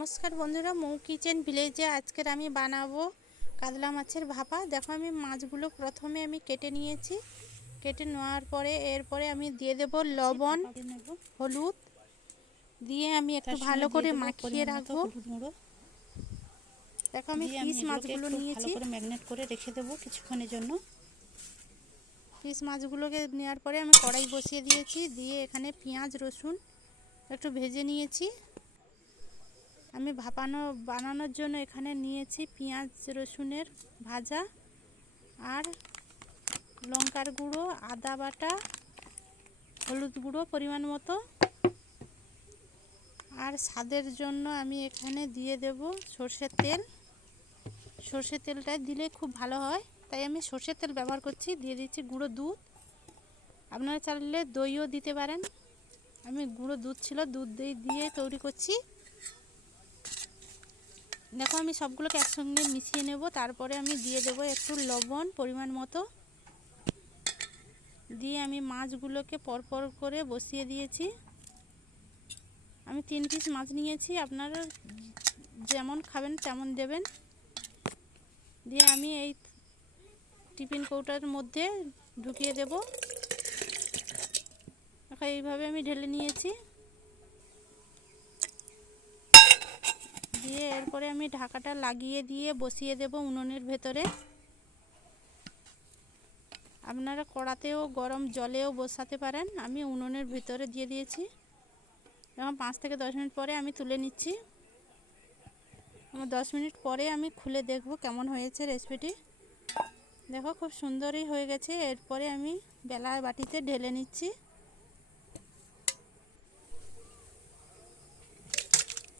নমস্কার বন্ধুরা মৌ কিচেন ভিলেজে আজকের আমি বানাবো কাতলা মাছের ভাপা। দেখো আমি মাছগুলো প্রথমে আমি কেটে নিয়েছি। কেটে নেওয়ার পরে এরপরে আমি দিয়ে দেব লবণ হলুদ। দিয়ে আমি একটু ভালো করে মাখিয়ে রাখব। দেখো আমি পিস মাছগুলো নিয়েছি। করে ম্যাগনেট করে রেখে দেবো কিছুক্ষণের জন্য। পিস মাছগুলোকে নেওয়ার পরে আমি কড়াই বসিয়ে দিয়েছি। দিয়ে এখানে পেঁয়াজ রসুন একটু ভেজে নিয়েছি। আমি ভাপানো, বানানোর জন্য এখানে নিয়েছি পেঁয়াজ, রসুনের ভাজা আর লঙ্কার গুঁড়ো, আদা বাটা, হলুদ গুঁড়ো পরিমাণ মতো। আর স্বাদের জন্য আমি এখানে দিয়ে দেব সর্ষের তেল। সর্ষের তেলটা দিলে খুব ভালো হয়, তাই আমি সর্ষের তেল ব্যবহার করছি। দিয়ে দিচ্ছি গুঁড়ো দুধ। আপনারা চাইলে দইও দিতে পারেন। আমি গুঁড়ো দুধ ছিল, দুধ দিয়ে দিয়ে তৈরি করছি। দেখো আমি সবগুলোকে একসঙ্গে মিশিয়ে নেব, তারপরে আমি দিয়ে দেবো একটু লবণ পরিমাণ মতো। দিয়ে আমি মাছগুলোকে পরপর করে বসিয়ে দিয়েছি। আমি তিন পিস মাছ নিয়েছি, আপনারা যেমন খাবেন তেমন দেবেন। দিয়ে আমি এই টিফিন কৌটার মধ্যে ঢুকিয়ে দেব। এইভাবে আমি ঢেলে নিয়েছি। দিয়ে এরপরে আমি ঢাকাটা লাগিয়ে দিয়ে বসিয়ে দেব উনুনের ভেতরে। আপনারা কড়াতেও গরম জলেও বসাতে পারেন। আমি উনুনের ভিতরে দিয়ে দিয়েছি। এবং পাঁচ থেকে দশ মিনিট পরে আমি তুলে নিচ্ছি। আমার দশ মিনিট পরে আমি খুলে দেখব কেমন হয়েছে রেসিপিটি। দেখো খুব সুন্দরই হয়ে গেছে। এরপরে আমি বেলার বাটিতে ঢেলে নিচ্ছি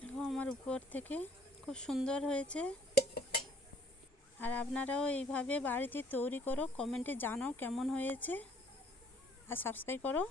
দেখো আমার উপর থেকে। খুব সুন্দর হয়েছে। আর আপনারাও এইভাবে বাড়িতে তৈরি করো, কমেন্টে জানাও কেমন হয়েছে। আর সাবস্ক্রাইব করো।